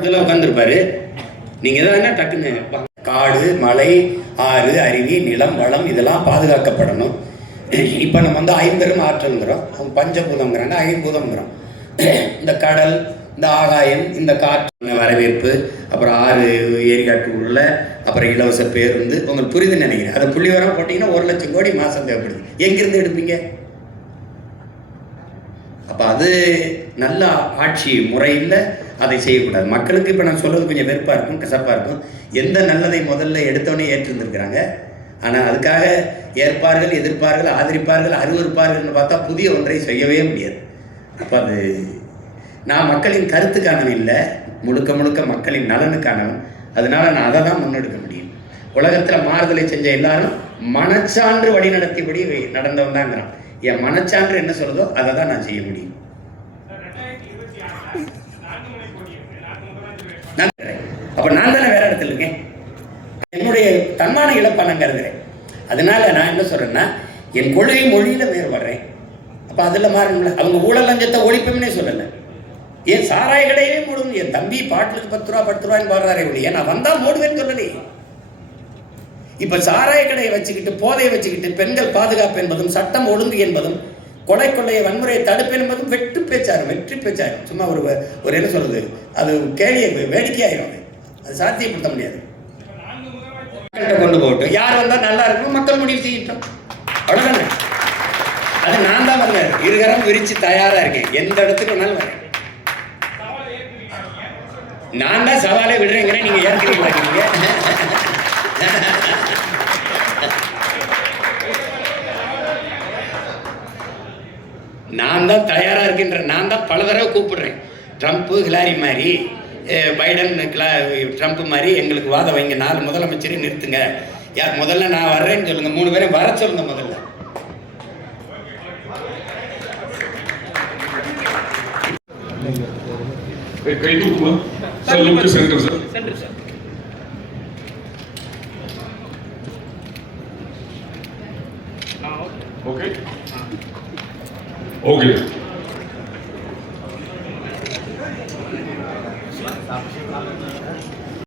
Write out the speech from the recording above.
இதெல்லாம் உட்காந்துருப்பாரு. நீங்க தான் டக்குன்னு காடு, மலை, ஆறு, அருவி, நிலம், வளம் இதெல்லாம் பாதுகாக்கப்படணும். இப்போ நம்ம வந்து ஐம்பெரும் ஆற்றல்ங்கிறோம், பஞ்சபூதங்கிறாங்க, ஐம்பூதம்ங்கிறோம். இந்த கடல், இந்த ஆகாயம், இந்த காற்று வரவேற்பு, அப்புறம் ஆறு ஏரிகாட்டு உள்ள, அப்புறம் இலவச பேருந்து, உங்களுக்கு புரியுதுன்னு நினைக்கிறேன். அதை புள்ளி வரம் போட்டிங்கன்னா 1,00,000 கோடி மாதம் தேவைப்படுது. எங்கிருந்து எடுப்பீங்க? அப்போ அது நல்ல ஆட்சி முறையில் அதை செய்யக்கூடாது. மக்களுக்கு இப்போ நான் சொல்கிறது கொஞ்சம் வெறுப்பாக இருக்கும், கசப்பாக இருக்கும். எந்த நல்லதை முதல்ல எடுத்தோடனே ஏற்றிருந்துருக்கிறாங்க. ஆனால் அதுக்காக ஏற்பார்கள், எதிர்ப்பார்கள், ஆதரிப்பார்கள், அருவருப்பார்கள்னு பார்த்தா புதிய ஒன்றை செய்யவே முடியாது. அப்போ அது நான் மக்களின் கருத்துக்கானவன் இல்லை, முழுக்க முழுக்க மக்களின் நலனுக்கானவன். அதனால நான் அதை தான் முன்னெடுக்க முடியும். உலகத்தில் மாறுதலை செஞ்ச எல்லாரும் மனச்சான்று வழி நடத்தியபடி நடந்தவன் தாங்கிறான். என் மனச்சான்று என்ன சொல்றதோ அதை தான் நான் செய்ய முடியும். அப்ப நான் தானே வேற இடத்துல இருக்கேன். என்னுடைய தன்மான இழப்பை நான் கருதுறேன். அதனால நான் என்ன சொல்றேன்னா, என் கொள்கை மொழியில வேறுபடுறேன். அப்ப அதுல மாறணும்ல. அவங்க ஊழல் லஞ்சத்தை ஒழிப்பும்னே சொல்லலை. என் சாராய கடையே மூடும். என் தம்பி பாட்டிலுக்கு 10 ரூபா 10 ரூபாய்ன்னு பாடுறாரே ஒழிய நான் வந்தா மூடுவேன்னு சொல்லலே. இப்ப சாராய கடையை வச்சுக்கிட்டு, போதையை வச்சுக்கிட்டு, பெண்கள் பாதுகாப்பு என்பதும், சட்டம் ஒழுங்கு என்பதும், கொலை கொள்ளையை வன்முறையை தடுப்பு என்பதும் வெற்றி பேச்சாரு. சும்மா ஒரு என்ன சொல்றது, அது கேலியை வேடிக்கையாயிரும். அது சாத்தியப்படுத்த முடியாது. கொண்டு போகட்டும், யார் வந்தா நல்லா இருக்கும், மக்கள் முடிவு செய்யட்டும், அவ்வளவுதானே. அது நான் தான் வரல, இருகரம் விரிச்சு தயாரா இருக்கேன், எந்த இடத்துக்கு வேணாலும் வரேன். நான் தான் சவாலே விடுறேங்கிறேன், நீங்க ஏற்கிறீங்களா? நான் தான் தயாராக இருக்கின்ற, நான் தான் பல தடவை கூப்பிடுறேன். ட்ரம்ப்பு, ஹிலாரி மாதிரி, பைடன், ட்ரம்ப் மாதிரி எங்களுக்கு வாதம் வைங்க, 4 முதலமைச்சரையும் நிறுத்துங்க. யார் முதல்ல நான் வர்றேன்னு சொல்லுங்க, 3 பேரும் வர சொல்லுங்க முதல்ல. Okay.